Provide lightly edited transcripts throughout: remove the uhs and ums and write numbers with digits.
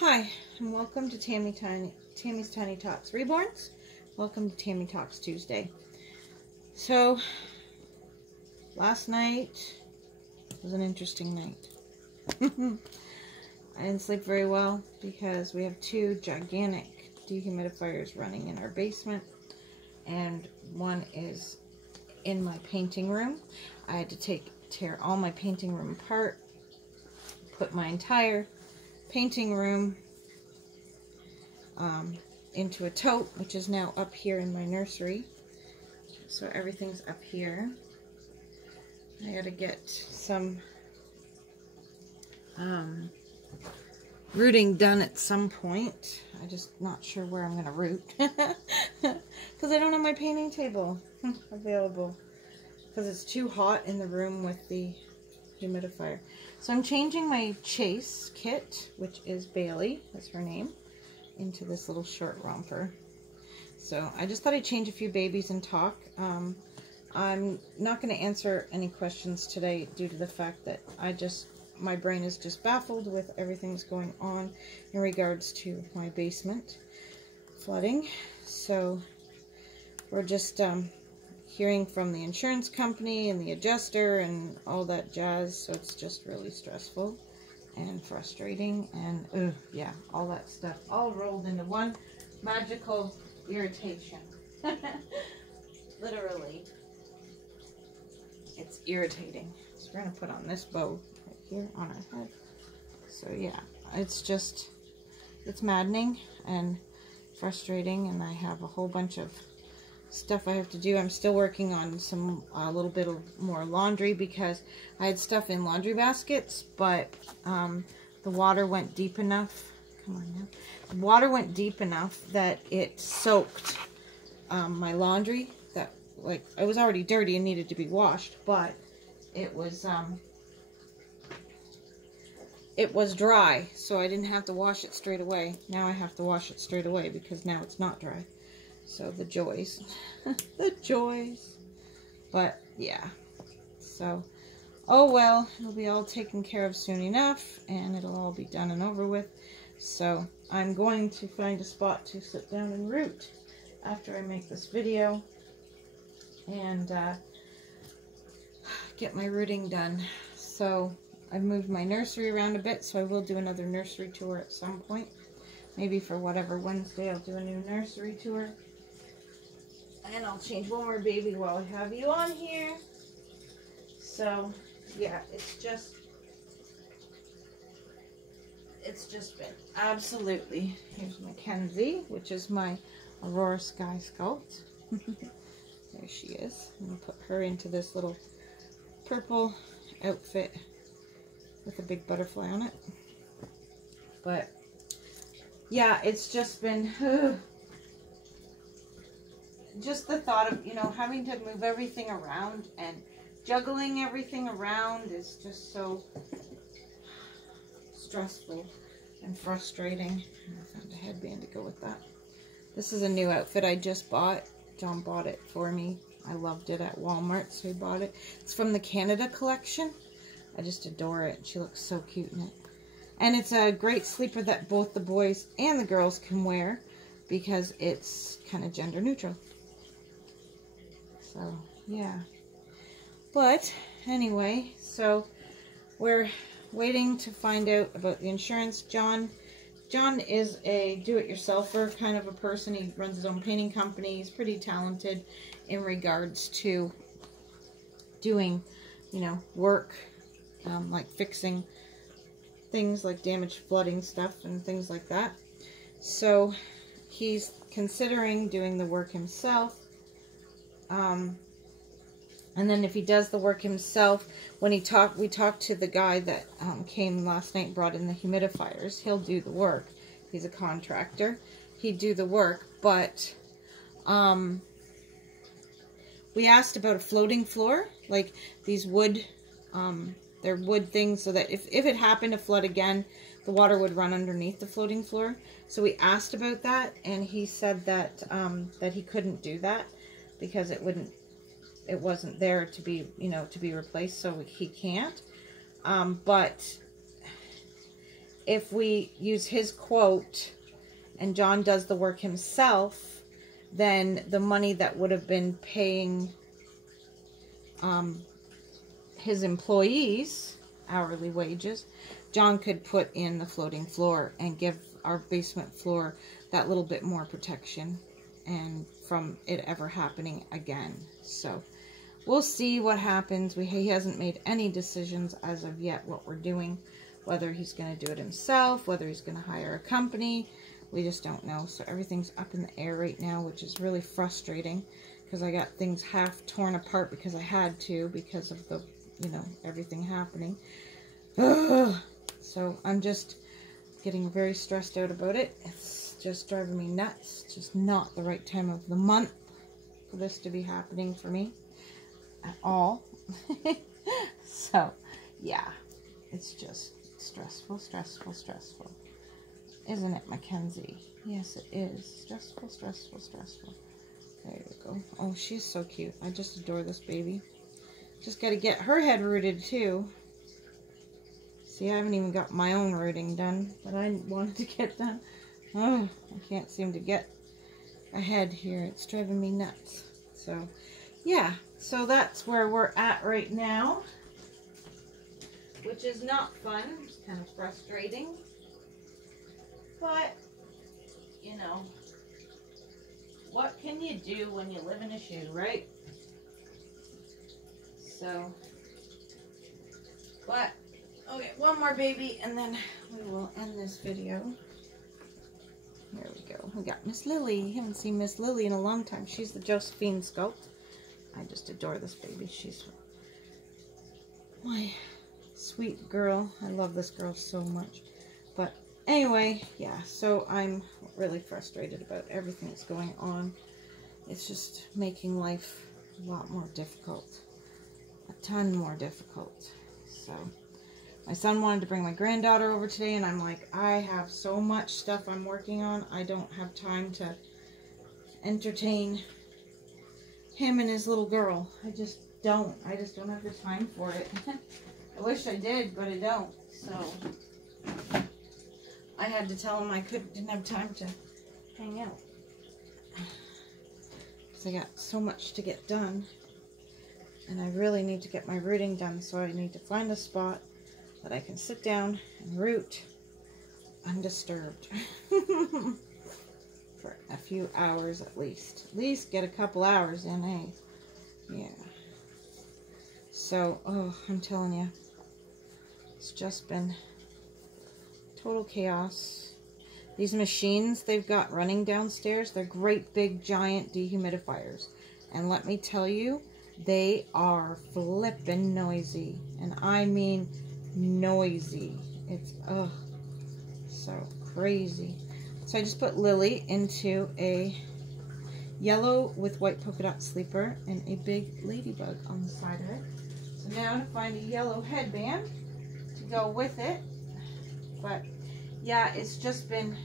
Hi, and welcome to Tammy's Tiny Talks Reborns. Welcome to Tammy Talks Tuesday. So, last night was an interesting night. I didn't sleep very well because we have two gigantic dehumidifiers running in our basement, and one is in my painting room. I had to tear all my painting room apart, put my entire painting room into a tote, which is now up here in my nursery. So everything's up here. I gotta get some rooting done at some point. I'm just not sure where I'm gonna root because I don't have my painting table available because it's too hot in the room with the humidifier. So I'm changing my Chase kit, which is Bailey, that's her name, into this little short romper. So I just thought I'd change a few babies and talk. I'm not going to answer any questions today due to the fact that my brain is just baffled with everything that's going on in regards to my basement flooding. So we're just hearing from the insurance company and the adjuster and all that jazz, so it's just really stressful and frustrating and yeah, all that stuff all rolled into one magical irritation. Literally, it's irritating. So we're gonna put on this bow right here on our head. So yeah, it's maddening and frustrating, and I have a whole bunch of stuff I have to do. I'm still working on a little bit of more laundry because I had stuff in laundry baskets, but the water went deep enough. Come on now. The water went deep enough that it soaked my laundry. That, like, it was already dirty and needed to be washed, but it was dry, so I didn't have to wash it straight away. Now I have to wash it straight away because now it's not dry. So the joys, the joys, but yeah, so, oh well, it'll be all taken care of soon enough, and it'll all be done and over with. So I'm going to find a spot to sit down and root after I make this video, and get my rooting done. So I've moved my nursery around a bit, so I will do another nursery tour at some point. Maybe for whatever Wednesday, I'll do a new nursery tour. And I'll change one more baby while I have you on here. So, yeah, it's just been absolutely. Here's Mckenzie, which is my Aurora Sky Sculpt. There she is. I'm going to put her into this little purple outfit with a big butterfly on it. But, yeah, it's just been... just the thought of, having to move everything around and juggling everything around is just so stressful and frustrating. I found a headband to go with that. This is a new outfit I just bought. John bought it for me. I loved it at Walmart, so he bought it. It's from the Canada collection. I just adore it. She looks so cute in it. And it's a great sleeper that both the boys and the girls can wear because it's kind of gender neutral. So, yeah. But, anyway, so we're waiting to find out about the insurance. John is a do-it-yourselfer kind of a person. He runs his own painting company. He's pretty talented in regards to doing, work, like fixing things like damaged flooding stuff and things like that. So, he's considering doing the work himself. And then if he does the work himself, when we talked to the guy that came last night and brought in the humidifiers, he'll do the work. He's a contractor. He'd do the work, but we asked about a floating floor, like these wood, they're wood things, so that if it happened to flood again, the water would run underneath the floating floor. So we asked about that, and he said that that he couldn't do that because it wasn't there to be, to be replaced, so he can't. But if we use his quote and John does the work himself, then the money that would have been paying his employees hourly wages, John could put in the floating floor and give our basement floor that little bit more protection and from it ever happening again. So we'll see what happens. He hasn't made any decisions as of yet what we're doing, whether he's going to do it himself, whether he's going to hire a company. We just don't know. So everything's up in the air right now, which is really frustrating because I got things half torn apart because I had to, because of the, you know, everything happening. Ugh. So I'm just getting very stressed out about it. It's just driving me nuts. It's just not the right time of the month for this to be happening for me at all. So, yeah, it's just stressful, stressful, stressful. Isn't it, Mckenzie? Yes, it is. Stressful, stressful, stressful. There you go. Oh, she's so cute. I just adore this baby. Just got to get her head rooted, too. See, I haven't even got my own rooting done that I wanted to get done. Oh, I can't seem to get ahead here. It's driving me nuts. So, yeah. So that's where we're at right now, which is not fun. It's kind of frustrating. But, you know, what can you do when you live in a shoe, right? So, but, okay, one more baby, and then we will end this video. Here we go. We got Miss Lily. Haven't seen Miss Lily in a long time. She's the Josephine sculpt. I just adore this baby. She's my sweet girl. I love this girl so much. But anyway, yeah, so I'm really frustrated about everything that's going on. It's just making life a lot more difficult. A ton more difficult. So my son wanted to bring my granddaughter over today, and I'm like, I have so much stuff I'm working on. I don't have time to entertain him and his little girl. I just don't. I just don't have the time for it. I wish I did, but I don't. So I had to tell him I didn't have time to hang out. Because I got so much to get done. And I really need to get my rooting done, so I need to find a spot that I can sit down and root undisturbed for a few hours at least. At least get a couple hours in, eh? Yeah. So, oh, I'm telling you, it's just been total chaos. These machines they've got running downstairs, they're great big giant dehumidifiers. And let me tell you, they are flippin' noisy. And I mean noisy. It's, ugh, so crazy. So I just put Lily into a yellow with white polka dot sleeper and a big ladybug on the side of it. So now to find a yellow headband to go with it. But yeah, it's just been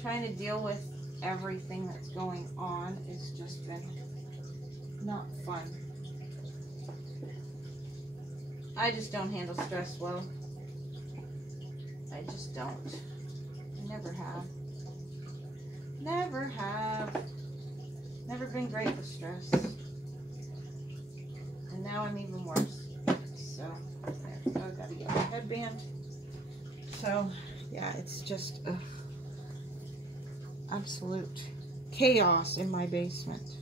trying to deal with everything that's going on. It's just been not fun. I just don't handle stress well. I just don't. I never have. Never have. Never been great with stress. And now I'm even worse. So, there we go. Got a yellow headband. So, yeah, it's just absolute chaos in my basement,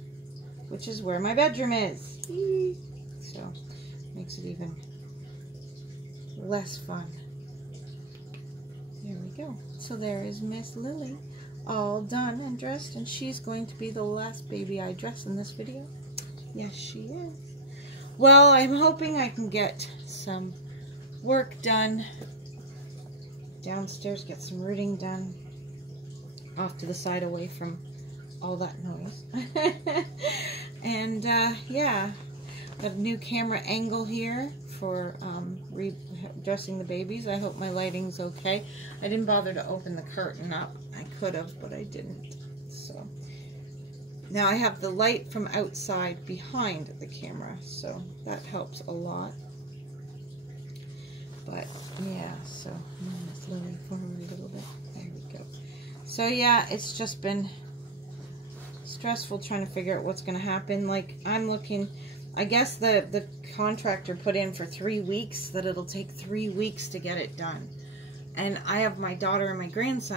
which is where my bedroom is. So, makes it even less fun. There we go. So there is Miss Lily, all done and dressed, and she's going to be the last baby I dress in this video. Yes, she is. Well, I'm hoping I can get some work done downstairs, get some rooting done off to the side away from all that noise. And yeah, got a new camera angle here for dressing the babies. I hope my lighting's okay. I didn't bother to open the curtain up. I could have, but I didn't. So now I have the light from outside behind the camera, so that helps a lot. But yeah, so slowly forward a little bit. There we go. So yeah, it's just been stressful trying to figure out what's going to happen. Like, I'm looking, I guess the contractor put in for 3 weeks, that it'll take 3 weeks to get it done. And I have my daughter and my grandson